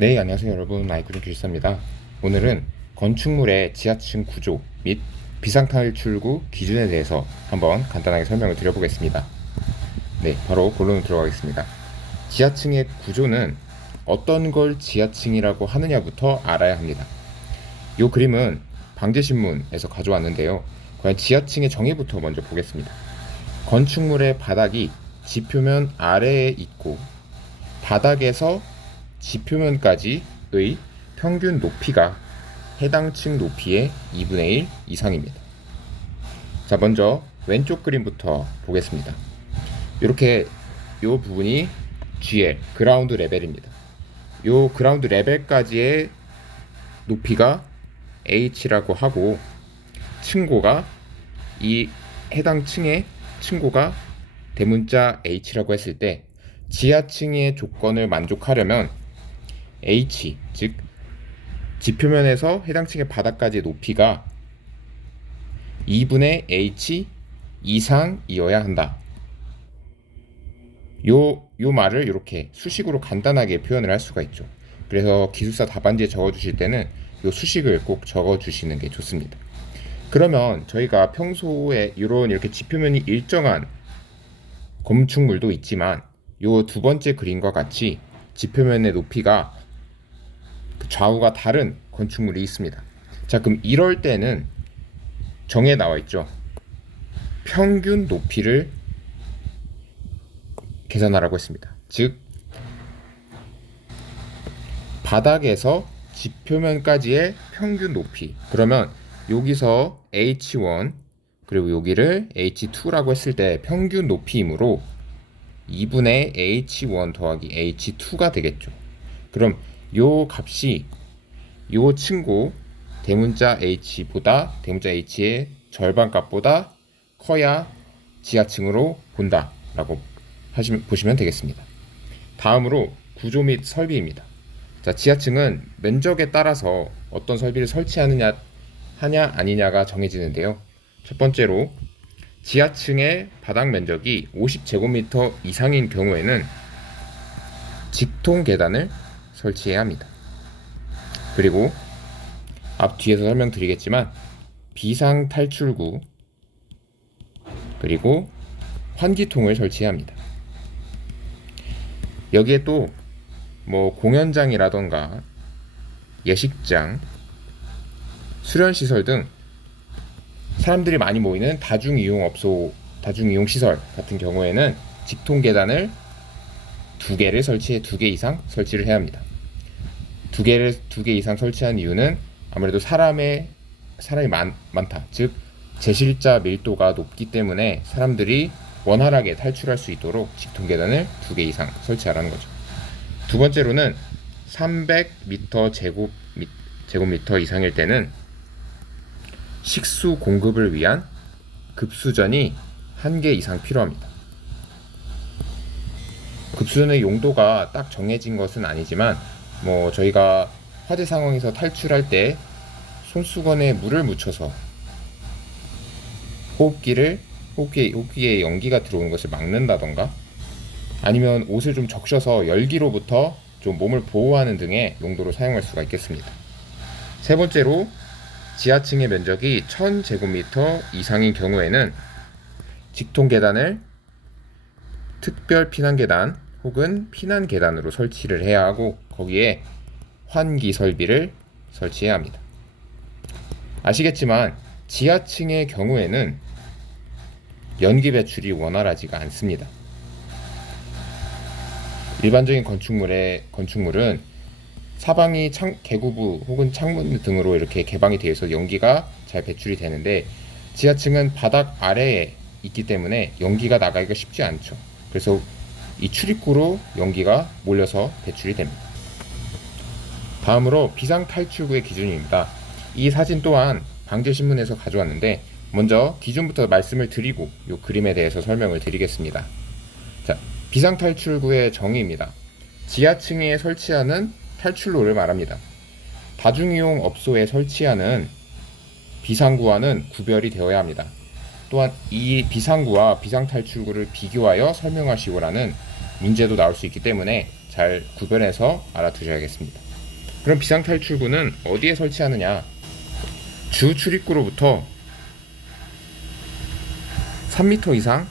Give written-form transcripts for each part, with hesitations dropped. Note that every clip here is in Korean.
네, 안녕하세요 여러분. 마이크론 길사입니다. 오늘은 건축물의 지하층 구조 및 비상탈출구 기준에 대해서 한번 간단하게 설명을 드려보겠습니다. 네, 바로 본론으로 들어가겠습니다. 지하층의 구조는 어떤 걸 지하층이라고 하느냐부터 알아야 합니다. 이 그림은 방제신문에서 가져왔는데요. 과연 지하층의 정의부터 먼저 보겠습니다. 건축물의 바닥이 지표면 아래에 있고 바닥에서 지표면까지의 평균 높이가 해당 층 높이의 2분의 1 이상입니다. 자, 먼저 왼쪽 그림부터 보겠습니다. 이렇게 이 부분이 GL, 그라운드 레벨입니다. 이 그라운드 레벨까지의 높이가 H라고 하고 층고가 이 해당 층의 층고가 대문자 H라고 했을 때 지하층의 조건을 만족하려면 H, 즉 지표면에서 해당 층의 바닥까지의 높이가 2분의 H 이상이어야 한다. 요 말을 이렇게 수식으로 간단하게 표현을 할 수가 있죠. 그래서 기술사 답안지에 적어주실 때는 요 수식을 꼭 적어주시는 게 좋습니다. 그러면 저희가 평소에 이렇게 지표면이 일정한 건축물도 있지만 요 두 번째 그림과 같이 지표면의 높이가 좌우가 다른 건축물이 있습니다. 자, 그럼 이럴 때는 정에 나와 있죠. 평균 높이를 계산하라고 했습니다. 즉 바닥에서 지표면까지의 평균 높이. 그러면 여기서 H1 그리고 여기를 H2라고 했을 때 평균 높이이므로 2분의 H1 더하기 H2가 되겠죠. 그럼 요 값이 요 층고 대문자 H보다 대문자 H의 절반 값보다 커야 지하층으로 본다 라고 보시면 되겠습니다. 다음으로 구조 및 설비입니다. 자, 지하층은 면적에 따라서 어떤 설비를 설치하느냐 아니냐가 정해지는데요. 첫 번째로 지하층의 바닥 면적이 50제곱미터 이상인 경우에는 직통 계단을 설치해야 합니다. 그리고 뒤에서 설명드리겠지만 비상 탈출구 그리고 환기통을 설치해야 합니다. 여기에 또 공연장이라던가 예식장, 수련시설 등 사람들이 많이 모이는 다중이용 시설 같은 경우에는 직통 계단을 2개 이상 설치를 해야 합니다. 2개 이상 설치한 이유는 아무래도 사람이 많다. 즉 제실자 밀도가 높기 때문에 사람들이 원활하게 탈출할 수 있도록 직통 계단을 2개 이상 설치하라는 거죠. 두 번째로는 300m 제곱미터 이상일 때는 식수 공급을 위한 급수전이 1개 이상 필요합니다. 급수전의 용도가 딱 정해진 것은 아니지만 저희가 화재 상황에서 탈출할 때 손수건에 물을 묻혀서 호흡기에 연기가 들어오는 것을 막는다던가 아니면 옷을 좀 적셔서 열기로부터 좀 몸을 보호하는 등의 용도로 사용할 수가 있겠습니다. 세 번째로 지하층의 면적이 1000제곱미터 이상인 경우에는 직통 계단을 특별 피난 계단 혹은 피난 계단으로 설치를 해야 하고 거기에 환기 설비를 설치해야 합니다. 아시겠지만 지하층의 경우에는 연기 배출이 원활하지가 않습니다. 일반적인 건축물은 사방이 개구부 혹은 창문 등으로 이렇게 개방이 되어 있어 연기가 잘 배출이 되는데 지하층은 바닥 아래에 있기 때문에 연기가 나가기가 쉽지 않죠. 그래서 이 출입구로 연기가 몰려서 배출이 됩니다. 다음으로 비상탈출구의 기준입니다. 이 사진 또한 방제신문에서 가져왔는데 먼저 기준부터 말씀을 드리고 이 그림에 대해서 설명을 드리겠습니다. 자, 비상탈출구의 정의입니다. 지하층에 설치하는 탈출로를 말합니다. 다중이용 업소에 설치하는 비상구와는 구별이 되어야 합니다. 또한 이 비상구와 비상탈출구를 비교하여 설명하시오라는 문제도 나올 수 있기 때문에 잘 구별해서 알아두셔야겠습니다. 그럼 비상탈출구는 어디에 설치하느냐? 주 출입구로부터 3m 이상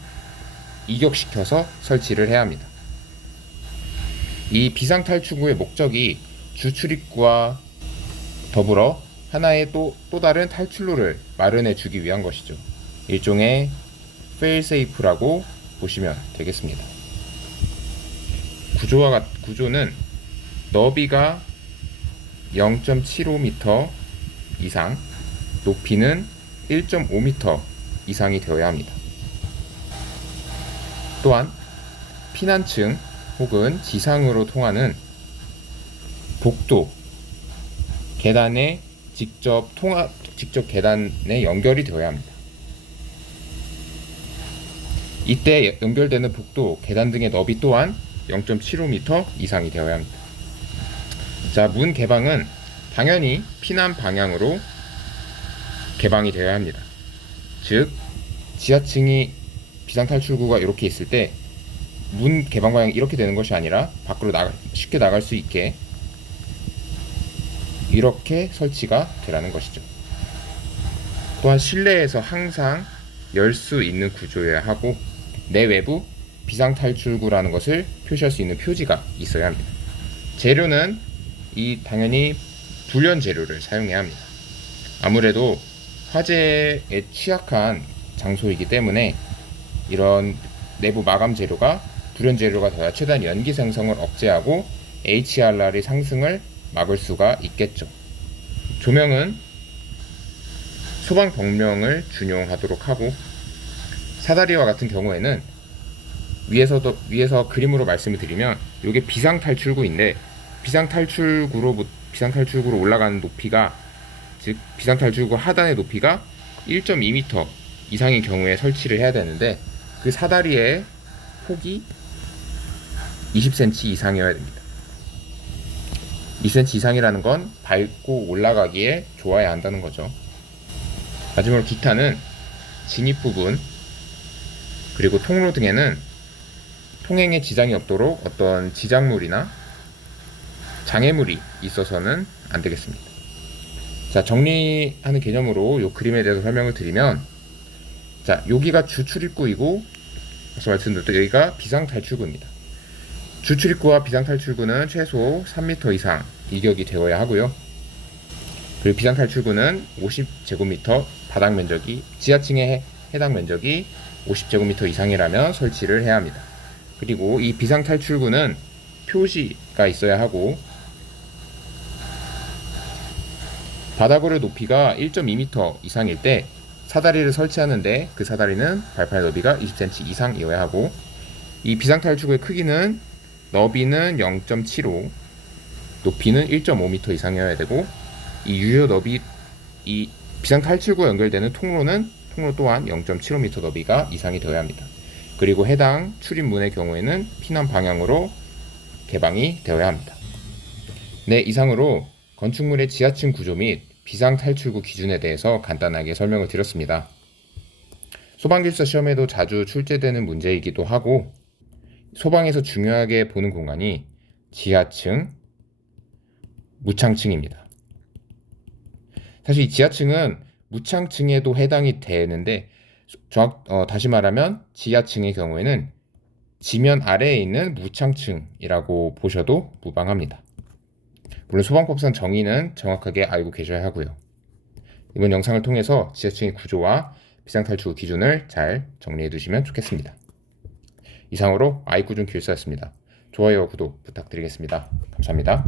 이격시켜서 설치를 해야 합니다. 이 비상탈출구의 목적이 주 출입구와 더불어 하나의 또 다른 탈출로를 마련해 주기 위한 것이죠. 일종의 fail-safe라고 보시면 되겠습니다. 구조는 너비가 0.75m 이상, 높이는 1.5m 이상이 되어야 합니다. 또한 피난층 혹은 지상으로 통하는 복도, 계단에 직접 계단에 연결이 되어야 합니다. 이때 연결되는 복도, 계단 등의 너비 또한 0.75m 이상이 되어야 합니다. 자, 문 개방은 당연히 피난 방향으로 개방이 되어야 합니다. 즉, 지하층이 비상탈출구가 이렇게 있을 때 문 개방 방향이 이렇게 되는 것이 아니라 밖으로 쉽게 나갈 수 있게 이렇게 설치가 되라는 것이죠. 또한 실내에서 항상 열 수 있는 구조여야 하고 내외부 비상탈출구라는 것을 표시할 수 있는 표지가 있어야 합니다. 재료는 당연히 불연 재료를 사용해야 합니다. 아무래도 화재에 취약한 장소이기 때문에 이런 내부 마감 재료가 불연 재료가 되어 최대한 연기 생성을 억제하고 HRR의 상승을 막을 수가 있겠죠. 조명은 소방병명을 준용하도록 하고 사다리와 같은 경우에는 위에서 그림으로 말씀을 드리면 이게 비상탈출구인데 비상탈출구로 올라가는 높이가, 즉 비상탈출구 하단의 높이가 1.2m 이상인 경우에 설치를 해야 되는데 그 사다리의 폭이 20cm 이상이어야 됩니다. 2cm 이상이라는 건 밟고 올라가기에 좋아야 한다는 거죠. 마지막으로 기타는 진입 부분 그리고 통로 등에는 통행에 지장이 없도록 어떤 지장물이나 장애물이 있어서는 안 되겠습니다. 자, 정리하는 개념으로 이 그림에 대해서 설명을 드리면, 자, 여기가 주 출입구이고 앞서 말씀드렸던 여기가 비상탈출구입니다. 주 출입구와 비상탈출구는 최소 3m 이상 이격이 되어야 하고요. 그리고 비상탈출구는 50제곱미터 바닥 면적이, 지하층의 해당 면적이 50제곱미터 이상이라면 설치를 해야 합니다. 그리고 이 비상탈출구는 표시가 있어야 하고 바닥으로 높이가 1.2m 이상일 때 사다리를 설치하는데 그 사다리는 발판의 너비가 20cm 이상이어야 하고, 이 비상탈출구의 크기는 너비는 0.75, 높이는 1.5m 이상이어야 되고, 이 유효 너비, 이 비상탈출구와 연결되는 통로 또한 0.75m 너비가 이상이 되어야 합니다. 그리고 해당 출입문의 경우에는 피난 방향으로 개방이 되어야 합니다. 네, 이상으로 건축물의 지하층 구조 및 비상탈출구 기준에 대해서 간단하게 설명을 드렸습니다. 소방기술사 시험에도 자주 출제되는 문제이기도 하고 소방에서 중요하게 보는 공간이 지하층, 무창층입니다. 사실 이 지하층은 무창층에도 해당이 되는데 다시 말하면 지하층의 경우에는 지면 아래에 있는 무창층이라고 보셔도 무방합니다. 물론 소방법상 정의는 정확하게 알고 계셔야 하고요. 이번 영상을 통해서 지하층의 구조와 비상탈출구 기준을 잘 정리해 두시면 좋겠습니다. 이상으로 아이쿠준 기술사였습니다. 좋아요와 구독 부탁드리겠습니다. 감사합니다.